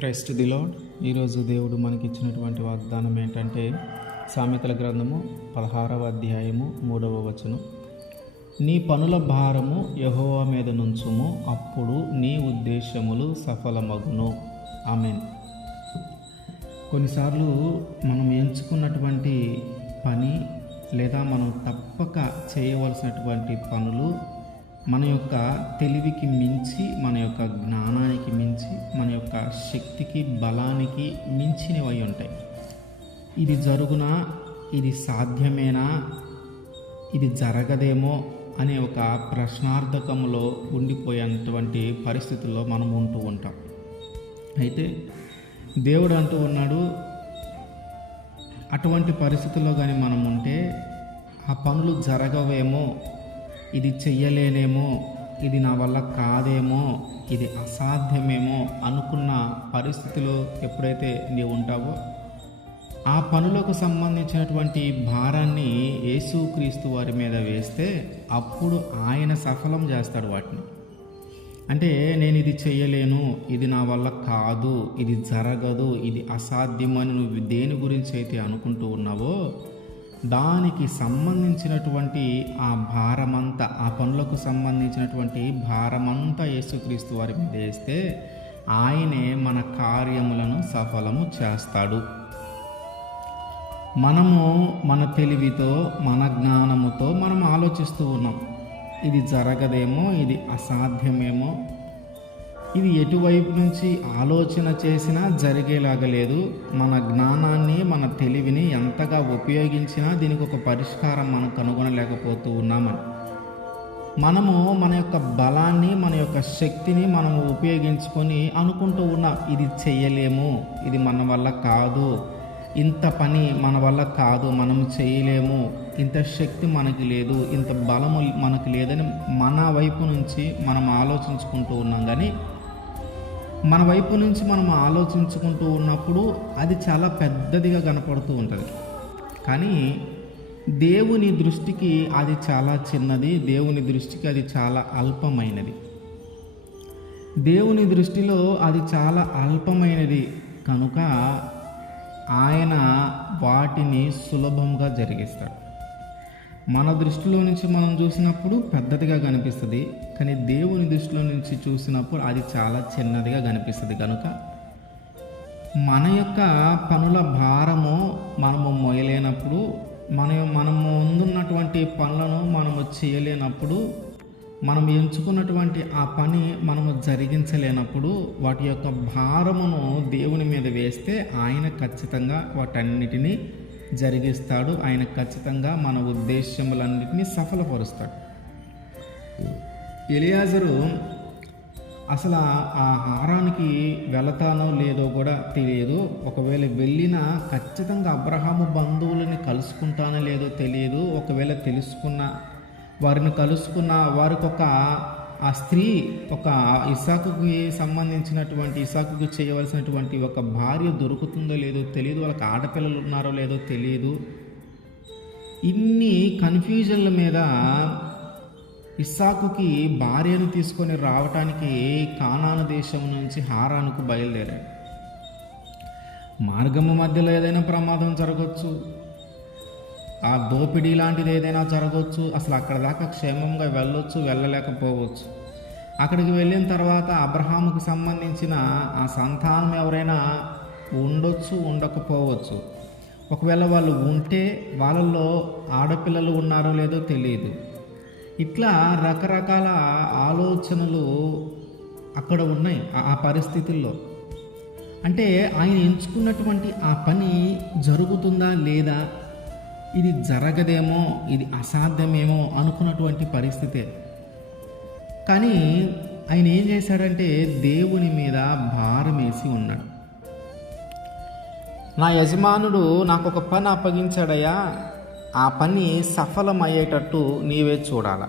Praise to the lord. ఈరోజు దేవుడు మనకి ఇచ్చినటువంటి వాగ్దానం ఏంటంటే సామెతల గ్రంథము 16వ అధ్యాయము 3వ వచనం. నీ పనుల భారము యెహోవా మీద నుంచుము, అప్పుడు నీ ఉద్దేశములు సఫలమగును. ఆమేన్. కొన్నిసార్లు మనం ఎంచుకున్నటువంటి పని లేదా మనం తప్పక చేయవలసినటువంటి పనులు మన యొక్క తెలివికి మించి, మన యొక్క జ్ఞానానికి మించి, మన యొక్క శక్తికి బలానికి మించినవి ఉంటాయి. ఇది జరుగునా, ఇది సాధ్యమేనా, ఇది జరగదేమో అనే ఒక ప్రశ్నార్థకములో ఉండిపోయేటువంటి పరిస్థితుల్లో మనం ఉంటూ ఉంటాం. అయితే దేవుడు అంటూ ఉన్నాడు, అటువంటి పరిస్థితుల్లో కానీ మనం ఉంటే ఆ పనులు జరగవేమో, ఇది చెయ్యలేనేమో, ఇది నా వల్ల కాదేమో, ఇది అసాధ్యమేమో అనుకున్న పరిస్థితిలో ఎప్పుడైతే నీవు ఉంటావో ఆ పనులకు సంబంధించినటువంటి భారాన్ని యేసుక్రీస్తు వారి మీద వేస్తే అప్పుడు ఆయన సఫలం చేస్తాడు వాటిని. అంటే నేను ఇది చెయ్యలేను, ఇది నా వల్ల కాదు, ఇది జరగదు, ఇది అసాధ్యమని నువ్వు దేని గురించి అయితే అనుకుంటూ ఉన్నావో దానికి సంబంధించినటువంటి ఆ భారమంతా, ఆ పనులకు సంబంధించినటువంటి భారమంతా యేసుక్రీస్తు వారి మీద వేస్తే ఆయనే మన కార్యములను సఫలము చేస్తాడు. మనము మన తెలివితో, మన జ్ఞానముతో మనం ఆలోచిస్తూ ఉన్నాం, ఇది జరగదేమో, ఇది అసాధ్యమేమో, ఇది ఎటువైపు నుంచి ఆలోచన చేసినా జరిగేలాగా లేదు. మన జ్ఞానాన్ని, మన తెలివిని ఎంతగా ఉపయోగించినా దీనికి ఒక పరిష్కారం మనం కనుగొనలేకపోతూ ఉన్నామని మనము మన యొక్క బలాన్ని, మన యొక్క శక్తిని మనము ఉపయోగించుకొని అనుకుంటూ ఉన్నాం, ఇది చెయ్యలేము, ఇది మన వల్ల కాదు, ఇంత పని మన వల్ల కాదు, మనం చేయలేము, ఇంత శక్తి మనకి లేదు, ఇంత బలము మనకి లేదని మన వైపు నుంచి మనం ఆలోచించుకుంటూ ఉన్నాం. కానీ మన వైపు నుంచి మనం ఆలోచించుకుంటూ ఉన్నప్పుడు అది చాలా పెద్దదిగా కనపడుతూ ఉంటుంది. కానీ దేవుని దృష్టికి అది చాలా చిన్నది, దేవుని దృష్టికి అది చాలా అల్పమైనది. దేవుని దృష్టిలో అది చాలా అల్పమైనది కనుక ఆయన వాటిని సులభంగా జరిగిస్తాడు. మన దృష్టిలో నుంచి మనం చూసినప్పుడు పెద్దదిగా కనిపిస్తుంది, కానీ దేవుని దృష్టిలో నుంచి చూసినప్పుడు అది చాలా చిన్నదిగా కనిపిస్తుంది. కనుక మన యొక్క పనుల భారము మనము మోయలేనప్పుడు, మనము ముందున్నటువంటి పనులను మనము చేయలేనప్పుడు, మనం ఎంచుకున్నటువంటి ఆ పని మనము జరిగించలేనప్పుడు వాటి యొక్క భారమును దేవుని మీద వేస్తే ఆయన ఖచ్చితంగా వాటన్నిటినీ జరిగిస్తాడు. ఆయన ఖచ్చితంగా మన ఉద్దేశములన్నిటినీ సఫలపరుస్తాడు. ఎలియాజరు అసలు ఆ హారానికి వెళతానో లేదో కూడా తెలియదు. ఒకవేళ వెళ్ళినా ఖచ్చితంగా అబ్రహాము బంధువులని కలుసుకుంటానో లేదో తెలియదు. ఒకవేళ తెలుసుకున్న వారిని కలుసుకున్న వారికి ఆ స్త్రీ ఒక ఇస్సాకుకి సంబంధించినటువంటి, ఇస్సాకుకి చేయవలసినటువంటి ఒక భార్య దొరుకుతుందో లేదో తెలియదు. వాళ్ళకి ఆడపిల్లలు ఉన్నారో లేదో తెలియదు. ఇన్ని కన్ఫ్యూజన్ల మీద ఇస్సాకుకి భార్యను తీసుకొని రావటానికి కానాను దేశం నుంచి హారానుకు బయలుదేరాడు. మార్గము మధ్యలో ఏదైనా ప్రమాదం జరగవచ్చు, ఆ దోపిడీ లాంటిది ఏదైనా జరగవచ్చు, అసలు అక్కడ దాకా క్షేమంగా వెళ్ళొచ్చు, వెళ్ళలేకపోవచ్చు. అక్కడికి వెళ్ళిన తర్వాత అబ్రహాముకు సంబంధించిన ఆ సంతానం ఎవరైనా ఉండొచ్చు, ఉండకపోవచ్చు. ఒకవేళ వాళ్ళు ఉంటే వాళ్ళల్లో ఆడపిల్లలు ఉన్నారో లేదో తెలియదు. ఇట్లా రకరకాల ఆలోచనలు అక్కడ ఉన్నాయి ఆ పరిస్థితుల్లో. అంటే ఆయన ఎంచుకున్నటువంటి ఆ పని జరుగుతుందా లేదా, ఇది జరగదేమో, ఇది అసాధ్యమేమో అనుకున్నటువంటి పరిస్థితే. కానీ ఆయన ఏం చేశాడంటే దేవుని మీద భారం వేసి ఉన్నాడు. నా యజమానుడు నాకు ఒక పని అప్పగించాడయ్యా, ఆ పని సఫలమయ్యేటట్టు నీవే చూడాల.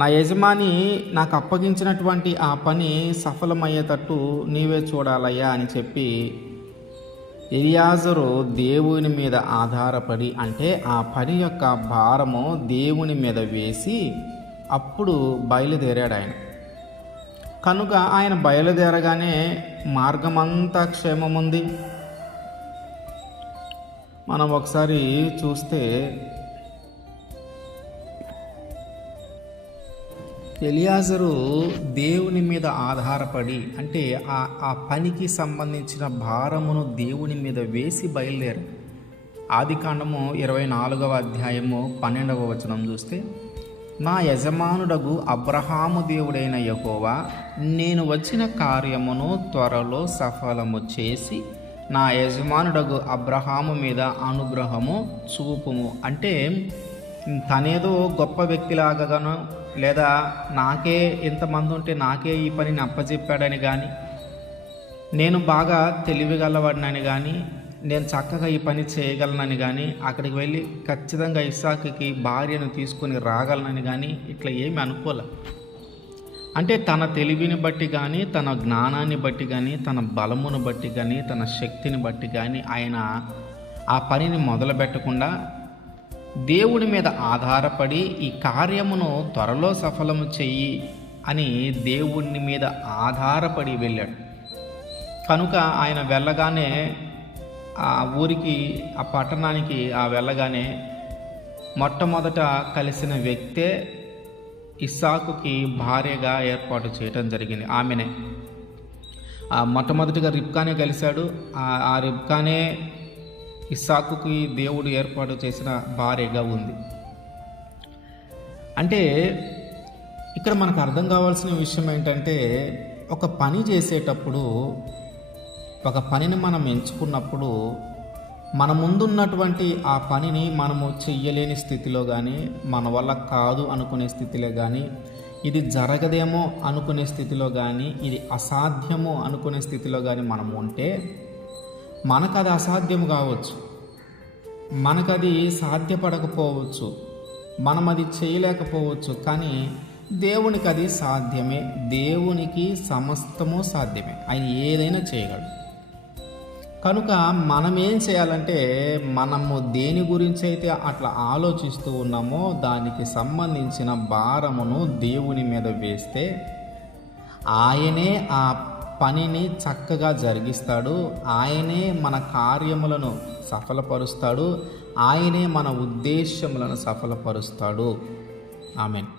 నా యజమాని నాకు అప్పగించినటువంటి ఆ పని సఫలమయ్యేటట్టు నీవే చూడాలయ్యా అని చెప్పి ఎలియాజరు దేవుని మీద ఆధారపడి, అంటే ఆ పని యొక్క భారము దేవుని మీద వేసి అప్పుడు బయలుదేరాడు ఆయన. కనుక ఆయన బయలుదేరగానే మార్గమంతా క్షేమముంది. మనం ఒకసారి చూస్తే ఎలియాజరు దేవుని మీద ఆధారపడి, అంటే ఆ పనికి సంబంధించిన భారమును దేవుని మీద వేసి బయలుదేరు. ఆదికాండము 24వ అధ్యాయము 12వ వచనం చూస్తే, నా యజమానుడగు అబ్రహాము దేవుడైన యెహోవా, నేను వచ్చిన కార్యమును త్వరలో సఫలము చేసి నా యజమానుడగు అబ్రహాము మీద అనుగ్రహము చూపుము. అంటే తనేదో గొప్ప వ్యక్తిలాగాను, లేదా నాకే ఇంతమంది ఉంటే నాకే ఈ పనిని అప్పచెప్పాడని కానీ, నేను బాగా తెలివిగలవాడినని కానీ, నేను చక్కగా ఈ పని చేయగలనని కానీ, అక్కడికి వెళ్ళి ఖచ్చితంగా ఇస్సాకుకి భార్యను తీసుకొని రాగలనని కానీ ఇట్లా ఏమి అనుకోలే. అంటే తన తెలివిని బట్టి కానీ, తన జ్ఞానాన్ని బట్టి కానీ, తన బలమును బట్టి కానీ, తన శక్తిని బట్టి కానీ ఆయన ఆ పనిని మొదలు పెట్టకుండా దేవుడి మీద ఆధారపడి ఈ కార్యమును త్వరలో సఫలము చెయ్యి అని దేవుని మీద ఆధారపడి వెళ్ళాడు. కనుక ఆయన వెళ్ళగానే ఆ ఊరికి, ఆ పట్టణానికి వెళ్ళగానే మొట్టమొదట కలిసిన వ్యక్తే ఇస్సాకుకి భార్యగా ఏర్పాటు చేయటం జరిగింది. ఆమెనే మొట్టమొదటిగా రిబ్కానే కలిశాడు. ఆ రిబ్కానే ఇస్సాకుకి దేవుడు ఏర్పాటు చేసిన భార్యగా ఉంది. అంటే ఇక్కడ మనకు అర్థం కావాల్సిన విషయం ఏంటంటే, ఒక పని చేసేటప్పుడు, ఒక పనిని మనం ఎంచుకున్నప్పుడు మన ముందున్నటువంటి ఆ పనిని మనము చెయ్యలేని స్థితిలో కానీ, మన వల్ల కాదు అనుకునే స్థితిలో కానీ, ఇది జరగదేమో అనుకునే స్థితిలో కానీ, ఇది అసాధ్యమో అనుకునే స్థితిలో కానీ మనము ఉంటే, మనకు అది అసాధ్యం కావచ్చు, మనకది సాధ్యపడకపోవచ్చు, మనం అది చేయలేకపోవచ్చు. కానీ దేవునికి అది సాధ్యమే. దేవునికి సమస్తము సాధ్యమే. ఆయన ఏదైనా చేయగలడు. కనుక మనం ఏం చేయాలంటే, మనము దేని గురించి అయితే అట్లా ఆలోచిస్తూ ఉన్నామో దానికి సంబంధించిన భారమును దేవుని మీద వేస్తే ఆయనే ఆ పనిని చక్కగా జరిగిస్తాడు. ఆయనే మన కార్యములను సఫలపరుస్తాడు. ఆయనే మన ఉద్దేశములను సఫలపరుస్తాడు. ఆమేన్.